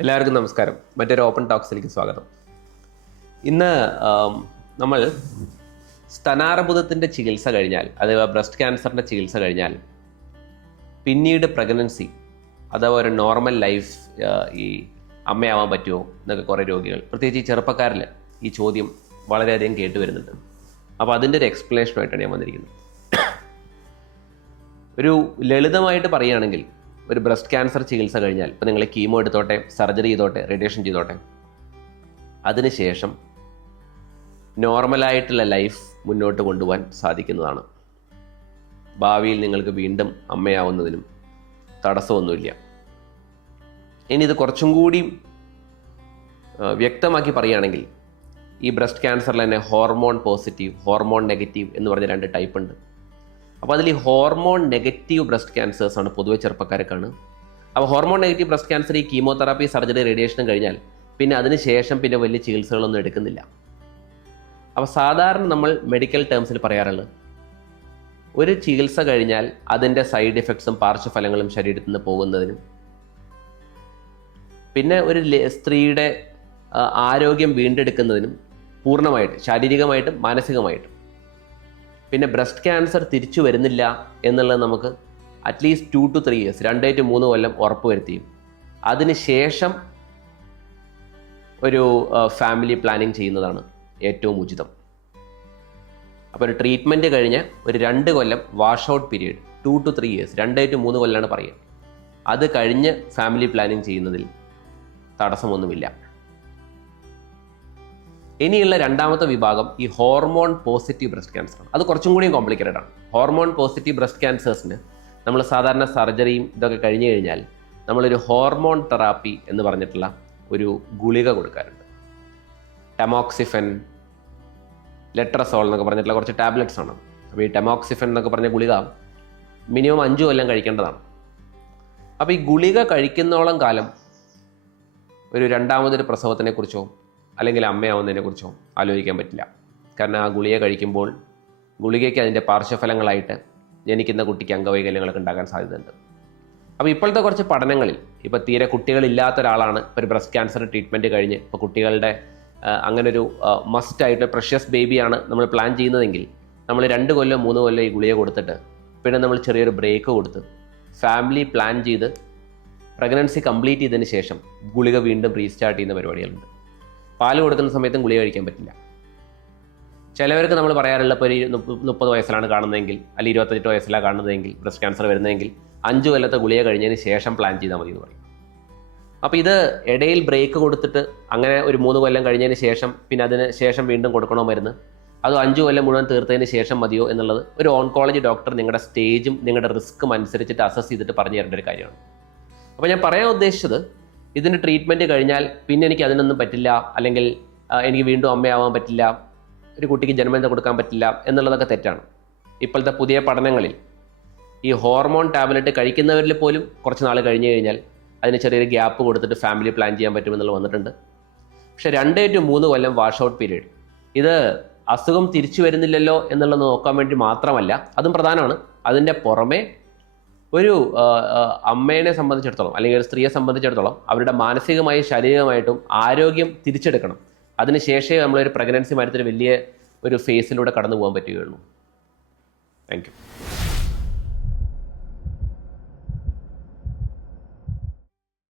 എല്ലാവർക്കും നമസ്കാരം. മറ്റൊരു ഓപ്പൺ ടോക്സിലേക്ക് സ്വാഗതം. ഇന്ന് നമ്മൾ സ്തനാർബുദത്തിന്റെ ചികിത്സ കഴിഞ്ഞാൽ അഥവാ ബ്രസ്റ്റ് ക്യാൻസറിന്റെ ചികിത്സ കഴിഞ്ഞാൽ പിന്നീട് പ്രഗ്നൻസി അഥവാ ഒരു നോർമൽ ലൈഫ് ഈ അമ്മയാവാൻ പറ്റുമോ എന്നൊക്കെ കുറേ രോഗികൾ പ്രത്യേകിച്ച് ഈ ചെറുപ്പക്കാരിൽ ഈ ചോദ്യം വളരെയധികം കേട്ട് വരുന്നുണ്ട്. അപ്പോൾ അതിന്റെ ഒരു എക്സ്പ്ലനേഷനുമായിട്ടാണ് ഞാൻ വന്നിരിക്കുന്നത്. ഒരു ലളിതമായിട്ട് പറയുകയാണെങ്കിൽ ഒരു ബ്രസ്റ്റ് ക്യാൻസർ ചികിത്സ കഴിഞ്ഞാൽ ഇപ്പോൾ നിങ്ങൾ കീമോ എടുത്തോട്ടെ സർജറി ചെയ്തോട്ടെ റേഡിയേഷൻ ചെയ്തോട്ടെ അതിനുശേഷം നോർമലായിട്ടുള്ള ലൈഫ് മുന്നോട്ട് കൊണ്ടുപോകാൻ സാധിക്കുന്നതാണ്. ഭാവിയിൽ നിങ്ങൾക്ക് വീണ്ടും അമ്മയാവുന്നതിനും തടസ്സമൊന്നുമില്ല. ഇനി ഇത് കുറച്ചും കൂടി വ്യക്തമാക്കി പറയുകയാണെങ്കിൽ ഈ ബ്രസ്റ്റ് ക്യാൻസറിൽ തന്നെ ഹോർമോൺ പോസിറ്റീവ് ഹോർമോൺ നെഗറ്റീവ് എന്ന് പറഞ്ഞ രണ്ട് ടൈപ്പ് ഉണ്ട്. അപ്പോൾ അതിൽ ഹോർമോൺ നെഗറ്റീവ് ബ്രസ്റ്റ് ക്യാൻസേഴ്സ് ആണ് പൊതുവെ ചെറുപ്പക്കാരെ കാണുക അപ്പോൾ ഹോർമോൺ നെഗറ്റീവ് ബ്രസ്റ്റ് ക്യാൻസർ ഈ കീമോതെറാപ്പി സർജറി റേഡിയേഷനും കഴിഞ്ഞാൽ പിന്നെ അതിന് ശേഷം പിന്നെ വലിയ ചികിത്സകളൊന്നും എടുക്കുന്നില്ല. അപ്പോൾ സാധാരണ നമ്മൾ മെഡിക്കൽ ടേംസിൽ പറയാറുള്ളത് ഒരു ചികിത്സ കഴിഞ്ഞാൽ അതിന്റെ സൈഡ് ഇഫക്ട്സും പാർശ്വഫലങ്ങളും ശരീരത്തിൽ നിന്ന് പോകുന്നതിനും പിന്നെ ഒരു സ്ത്രീയുടെ ആരോഗ്യം വീണ്ടെടുക്കുന്നതിനും പൂർണമായിട്ട് ശാരീരികമായിട്ടും മാനസികമായിട്ടും പിന്നെ ബ്രസ്റ്റ് ക്യാൻസർ തിരിച്ചു വരുന്നില്ല എന്നുള്ളത് നമുക്ക് at least two two three years രണ്ടേ ടു മൂന്ന് കൊല്ലം ഉറപ്പുവരുത്തിയും. അതിനുശേഷം ഒരു ഫാമിലി പ്ലാനിങ് ചെയ്യുന്നതാണ് ഏറ്റവും ഉചിതം. അപ്പോൾ ഒരു ട്രീറ്റ്മെന്റ് കഴിഞ്ഞ് ഒരു രണ്ട് കൊല്ലം wash out period two two three years രണ്ടേ ടു മൂന്ന് കൊല്ലമാണ് പറയുക. അത് കഴിഞ്ഞ് ഫാമിലി പ്ലാനിങ് ചെയ്യുന്നതിൽ തടസ്സമൊന്നുമില്ല. ഇനിയുള്ള രണ്ടാമത്തെ വിഭാഗം ഈ ഹോർമോൺ പോസിറ്റീവ് ബ്രസ്റ്റ് ക്യാൻസർ ആണ്. അത് കുറച്ചും കൂടി കോംപ്ലിക്കേറ്റഡ് ആണ്. ഹോർമോൺ പോസിറ്റീവ് ബ്രസ്റ്റ് ക്യാൻസേഴ്സിന് നമ്മൾ സാധാരണ സർജറിയും ഇതൊക്കെ കഴിഞ്ഞു കഴിഞ്ഞാൽ നമ്മളൊരു ഹോർമോൺ തെറാപ്പി എന്ന് പറഞ്ഞിട്ടുള്ള ഒരു ഗുളിക കൊടുക്കാറുണ്ട്. ടെമോക്സിഫൻ ലെട്രസോൾ എന്നൊക്കെ പറഞ്ഞിട്ടുള്ള കുറച്ച് ടാബ്ലറ്റ്സ് ആണ്. അപ്പോൾ ഈ ടെമോക്സിഫൻ എന്നൊക്കെ പറഞ്ഞ ഗുളിക മിനിമം അഞ്ച് കൊല്ലം കഴിക്കേണ്ടതാണ്. അപ്പോൾ ഈ ഗുളിക കഴിക്കുന്നോളം കാലം ഒരു രണ്ടാമതൊരു പ്രസവത്തിനെ കുറിച്ചോ അല്ലെങ്കിൽ അമ്മയാവുന്നതിനെക്കുറിച്ചോ ആലോചിക്കാൻ പറ്റില്ല. കാരണം ആ ഗുളിക കഴിക്കുമ്പോൾ ഗുളികയ്ക്ക് അതിന്റെ പാർശ്വഫലങ്ങളായിട്ട് ജനിക്കുന്ന കുട്ടിക്ക് അംഗവൈകല്യങ്ങളൊക്കെ ഉണ്ടാകാൻ സാധ്യതയുണ്ട്. അപ്പോൾ ഇപ്പോഴത്തെ കുറച്ച് പഠനങ്ങളിൽ ഇപ്പോൾ തീരെ കുട്ടികളില്ലാത്ത ഒരാളാണ് ഒരു ബ്രസ്റ്റ് ക്യാൻസർ ട്രീറ്റ്മെന്റ് കഴിഞ്ഞ് ഇപ്പോൾ കുട്ടികളുടെ അങ്ങനെ ഒരു മസ്റ്റ് ആയിട്ട് പ്രഷ്യസ് ബേബിയാണ് നമ്മൾ പ്ലാൻ ചെയ്യുന്നതെങ്കിൽ നമ്മൾ രണ്ട് കൊല്ലം മൂന്ന് കൊല്ലം ഈ ഗുളിക കൊടുത്തിട്ട് പിന്നെ നമ്മൾ ചെറിയൊരു ബ്രേക്ക് കൊടുത്ത് ഫാമിലി പ്ലാൻ ചെയ്ത് പ്രഗ്നൻസി കംപ്ലീറ്റ് ചെയ്തതിന് ശേഷം ഗുളിക വീണ്ടും റീസ്റ്റാർട്ട് ചെയ്യുന്ന പരിപാടികളുണ്ട്. പാൽ കൊടുക്കുന്ന സമയത്തും ഗുളിക കഴിക്കാൻ പറ്റില്ല. ചിലവർക്ക് നമ്മൾ പറയാറുള്ള ഇപ്പോൾ ഒരു മുപ്പത് വയസ്സിലാണ് കാണുന്നതെങ്കിൽ അല്ലെങ്കിൽ ഇരുപത്തെട്ട് വയസ്സിലാണ് കാണുന്നതെങ്കിൽ ബ്രസ്റ്റ് ക്യാൻസർ വരുന്നതെങ്കിൽ അഞ്ച് കൊല്ലത്തെ ഗുളിക കഴിഞ്ഞതിന് ശേഷം പ്ലാൻ ചെയ്താൽ മതി എന്ന് പറയും. അപ്പോൾ ഇത് ഇടയിൽ ബ്രേക്ക് കൊടുത്തിട്ട് അങ്ങനെ ഒരു മൂന്ന് കൊല്ലം കഴിഞ്ഞതിന് ശേഷം പിന്നെ അതിന് ശേഷം വീണ്ടും കൊടുക്കണോ മരുന്ന്? അതോ അഞ്ച് കൊല്ലം മുഴുവൻ തീർത്തതിന് ശേഷം മതിയോ എന്നുള്ളത് ഒരു ഓൺകോളജി ഡോക്ടർ നിങ്ങളുടെ സ്റ്റേജും നിങ്ങളുടെ റിസ്ക്കും അനുസരിച്ചിട്ട് അസസ് ചെയ്തിട്ട് പറഞ്ഞു തരേണ്ട ഒരു കാര്യമാണ്. അപ്പോൾ ഞാൻ പറയാൻ ഉദ്ദേശിച്ചത് ഇതിന് ട്രീറ്റ്മെന്റ് കഴിഞ്ഞാൽ പിന്നെ എനിക്ക് അതിനൊന്നും പറ്റില്ല. അല്ലെങ്കിൽ എനിക്ക് വീണ്ടും അമ്മയാവാൻ പറ്റില്ല. ഒരു കുട്ടിക്ക് ജന്മം കൊടുക്കാൻ പറ്റില്ല എന്നുള്ളതൊക്കെ തെറ്റാണ്. ഇപ്പോഴത്തെ പുതിയ പഠനങ്ങളിൽ ഈ ഹോർമോൺ ടാബ്ലറ്റ് കഴിക്കുന്നവരിൽ പോലും കുറച്ച് നാൾ കഴിഞ്ഞ് കഴിഞ്ഞാൽ അതിന് ചെറിയൊരു ഗ്യാപ്പ് കൊടുത്തിട്ട് ഫാമിലി പ്ലാൻ ചെയ്യാൻ പറ്റുമെന്നുള്ളത് വന്നിട്ടുണ്ട്. പക്ഷേ രണ്ടേ ടു മൂന്ന് കൊല്ലം വാഷ് ഔട്ട് പീരീഡ് ഇത് അസുഖം തിരിച്ചു വരുന്നില്ലല്ലോ എന്നുള്ളത് നോക്കാൻ വേണ്ടി മാത്രമല്ല അതും പ്രധാനമാണ്. അതിന്റെ പുറമെ ഒരു അമ്മേനെ സംബന്ധിച്ചിടത്തോളം അല്ലെങ്കിൽ ഒരു സ്ത്രീയെ സംബന്ധിച്ചിടത്തോളം അവരുടെ മാനസികമായും ശാരീരികമായിട്ടും ആരോഗ്യം തിരിച്ചെടുക്കണം. അതിനുശേഷമേ നമ്മളൊരു പ്രഗ്നൻസി മാറ്റത്തിൽ വലിയ ഒരു ഫേസിലൂടെ കടന്നു പോകാൻ പറ്റുകയുള്ളൂ. Thank you